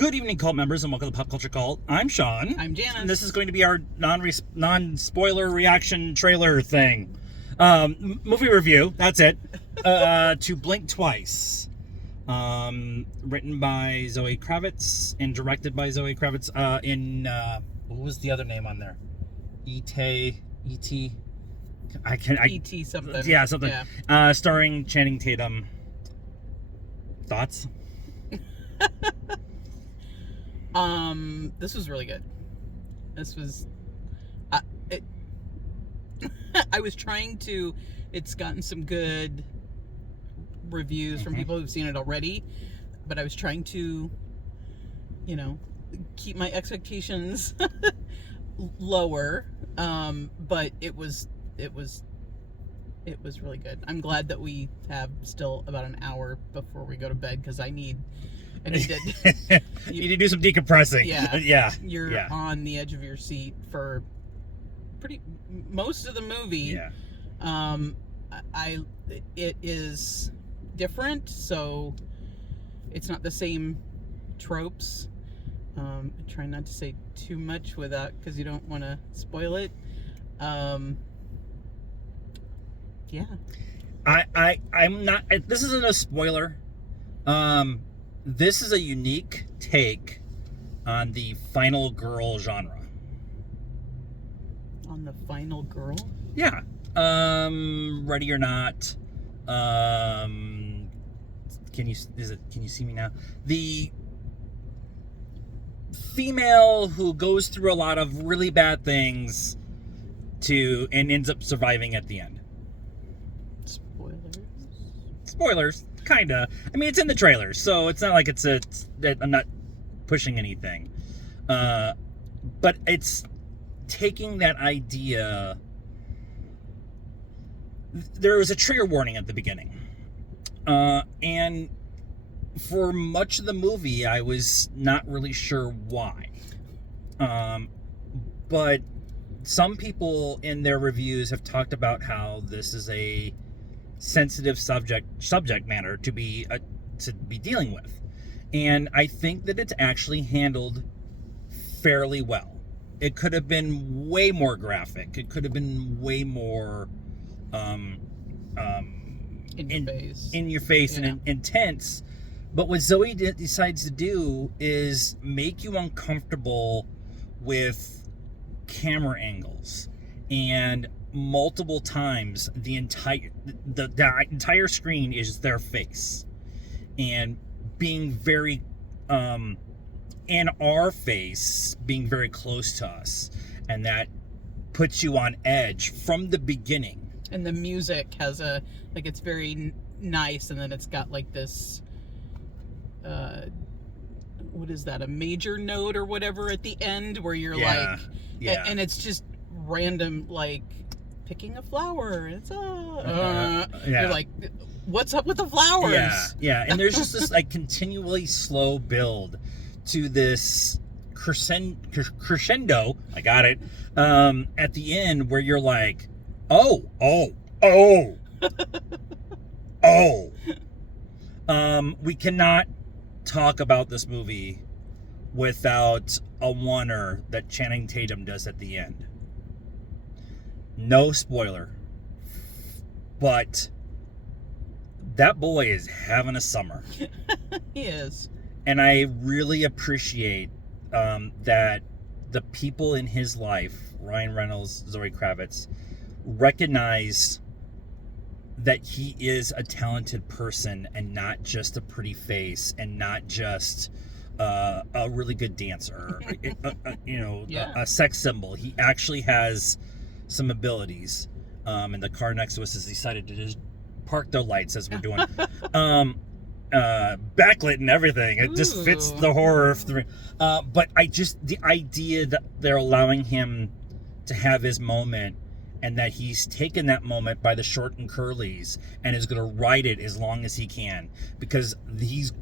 Good evening, cult members, and welcome to Pop Culture Cult. I'm Sean. I'm Janice. And this is going to be our non-spoiler reaction trailer thing. Movie review, that's it. To Blink Twice. Written by Zoe Kravitz and directed by Zoe Kravitz. What was the other name on there? E.T. E.T. something. Yeah, something. Yeah. Starring Channing Tatum. Thoughts? This was really good. This was, I was trying to, it's gotten some good reviews from people who've seen it already, but I was trying to, keep my expectations lower. But it was really good. I'm glad that we have still about an hour before we go to bed, because I need to you need to do some decompressing. Yeah. You're on the edge of your seat for most of the movie. Yeah. It is different, so it's not the same tropes. I try not to say too much without, because you don't want to spoil it. Yeah. I'm not. This isn't a spoiler. This is a unique take on the final girl genre. On the final girl? Yeah. Ready or Not. Can you see me now? The female who goes through a lot of really bad things and ends up surviving at the end. Spoilers, kinda. I mean, it's in the trailer, so it's not like I'm not pushing anything. But it's taking that idea. There was a trigger warning at the beginning. And for much of the movie, I was not really sure why. But some people in their reviews have talked about how this is a sensitive subject matter to be dealing with, and I think that it's actually handled fairly well. It could have been way more graphic. It could have been way more in your face and intense. But what Zoe decides to do is make you uncomfortable with camera angles, and multiple times the entire screen is their face, and being very in our face, being very close to us, and that puts you on edge from the beginning. And the music has it's very nice, and then it's got like this what is that, a major note or whatever at the end, where you're and it's just random, like picking a flower. It's you're like, what's up with the flowers? Yeah. And there's just this continually slow build to this crescendo. I got it. At the end, where you're like, oh. We cannot talk about this movie without a oneer that Channing Tatum does at the end. No spoiler, but that boy is having a summer. He is. And I really appreciate that the people in his life, Ryan Reynolds, Zoe Kravitz, recognize that he is a talented person and not just a pretty face, and not just a really good dancer, a sex symbol. He actually has some abilities, and the car next to us has decided to just park their lights as we're doing backlit and everything. It just fits the horror of the but the idea that they're allowing him to have his moment, and that he's taken that moment by the short and curlies and is going to ride it as long as he can, because he's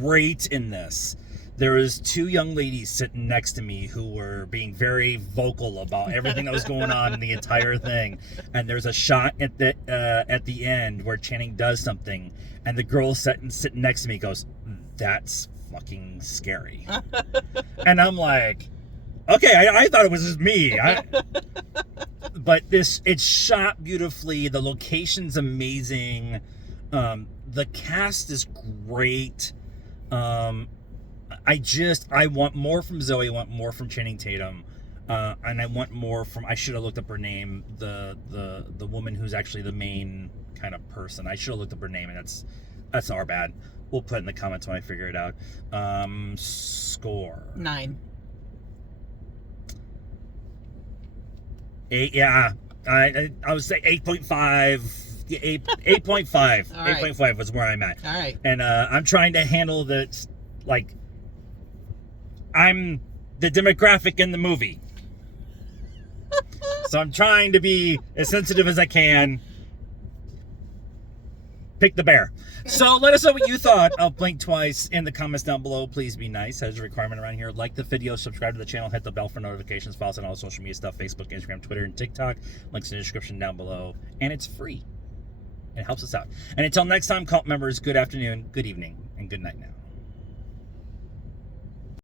great in this. There was two young ladies sitting next to me who were being very vocal about everything that was going on in the entire thing. And there's a shot at the end where Channing does something, and the girl sitting next to me goes, that's fucking scary. And I'm like, okay, I thought it was just me. But it's shot beautifully. The location's amazing. The cast is great. I want more from Zoe. I want more from Channing Tatum. And I want more from, I should have looked up her name, the woman who's actually the main kind of person. I should have looked up her name, and that's our bad. We'll put it in the comments when I figure it out. Score 9. 8. Yeah, I would say 8.5. 8.5. 8.5 was where I'm at. All right. And I'm trying to handle the, like, I'm the demographic in the movie. So I'm trying to be as sensitive as I can. Pick the bear. So let us know what you thought of Blink Twice in the comments down below. Please be nice. That is a requirement around here. Like the video, subscribe to the channel, hit the bell for notifications, follow us on all social media stuff, Facebook, Instagram, Twitter, and TikTok. Links in the description down below. And it's free. It helps us out. And until next time, cult members, good afternoon, good evening, and good night now.